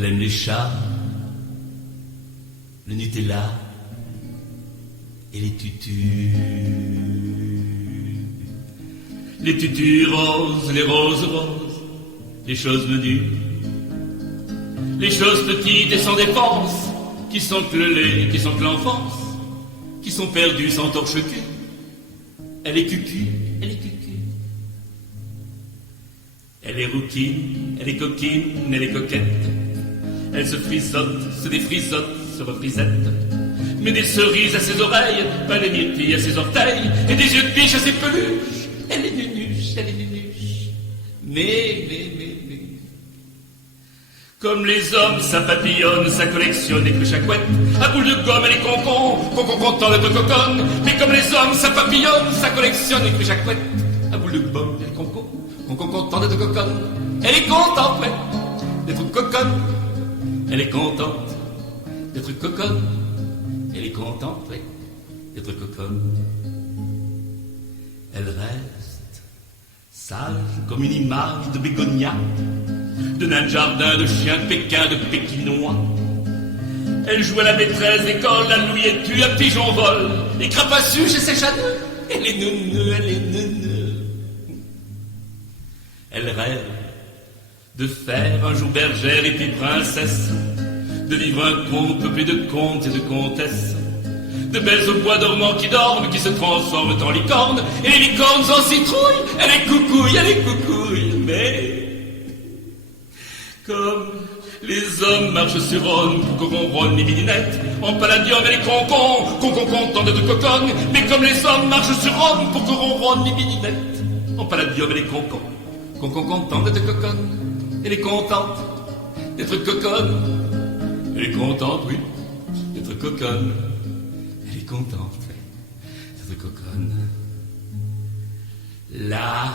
Elle aime les chats, le Nutella et les tutus. Les tutus roses, les roses roses, les choses menues, les choses petites et sans défense, qui sont que le lait, qui sont que l'enfance, qui sont perdues sans torche-cul. Elle est cucu, elle est cucu. Elle est rouquine, elle est coquine, elle est coquette. Elle se frisote, se défrisote, se reprisette. Met des cerises à ses oreilles, pas des myrtilles à ses orteils, et des yeux de biche à ses peluches. Elle est nunuche, elle est nunuche. Mais. Comme les hommes, ça papillonne, ça collectionne des cruches à couette. À boule de gomme, elle est concon content d'être coconne. Mais comme les hommes, ça papillonne, ça collectionne des cruches à couette. À boule de gomme, elle est concon content d'être coconne. Elle est contente, ouais, d'être coconne. Elle est contente d'être coconne. Elle est contente, ouais, d'être coconne. Elle reste sage comme une image de bégonia, de nain de jardin, de chien de Pékin, de pékinois. Elle joue à la maîtresse d'école, à Louis et tu, à pigeon vol, et crapassu chez ses chanoux. Elle est neuneu, elle est neuneu. Elle rêve de faire un jour bergère et puis princesse, de vivre un conte peuplé de contes et de comtesses, de belles au bois dormant qui dorment, qui se transforment en licornes, et les licornes en citrouille. Elle est coucouille, mais comme les hommes marchent sur Rhône pour qu'on ronronne les midinette, en palladium elle est concon content d'être coconne. Mais comme les hommes marchent sur Rhône pour qu'on ronronne les midinette, en palladium elle est concon content d'être coconne. Elle est contente d'être coconne. Elle est contente, oui, d'être coconne. Elle est contente d'être coconne. Là,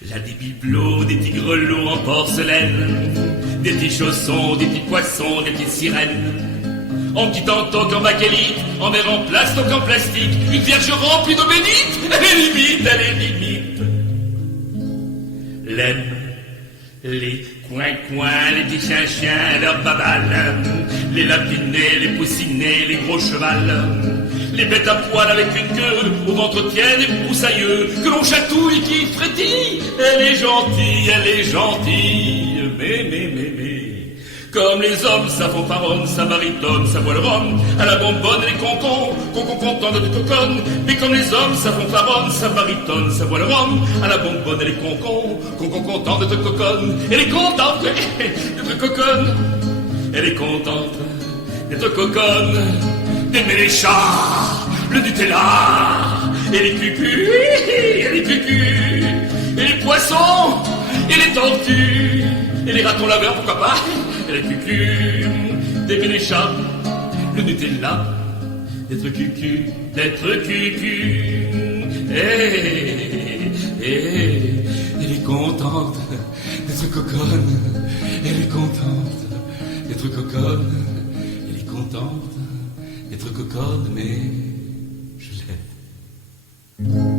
des bibelots, des petits grelots en porcelaine, des petits chaussons, des petits poissons, des petites sirènes, en petit toque en bakélite, en mer en plastoc en plastique, une vierge remplie d'eau bénite. Elle est limite. L'aime les coins, les petits chiens, leurs babales, les lapinés, les poussinés, les gros chevals, les bêtes à poil avec une queue au ventre tiède et broussailleux, que l'on chatouille, qui frétille. Elle est gentille, mais. Comme les hommes, ça fanfaronne, ça barytonne, ça voit le rhum, à la bonbonne, elle est concon content de coconne. Mais comme les hommes, ça fanfaronne, ça barytonne, ça voit le rhum, à la bonbonne, elle est concon content d'être coconne. Elle est contente d'être coconne. Elle est contente d'être coconne. D'aimer les chats, le Nutella, et les cucus, et les poissons, et les tortues, et les ratons laveurs, pourquoi pas. Elle est cucu, d'aimer les chats, le Nutella, d'être cucu. Elle est contente d'être coconne. Elle est contente d'être coconne. Elle est contente d'être coconne, mais je l'aime.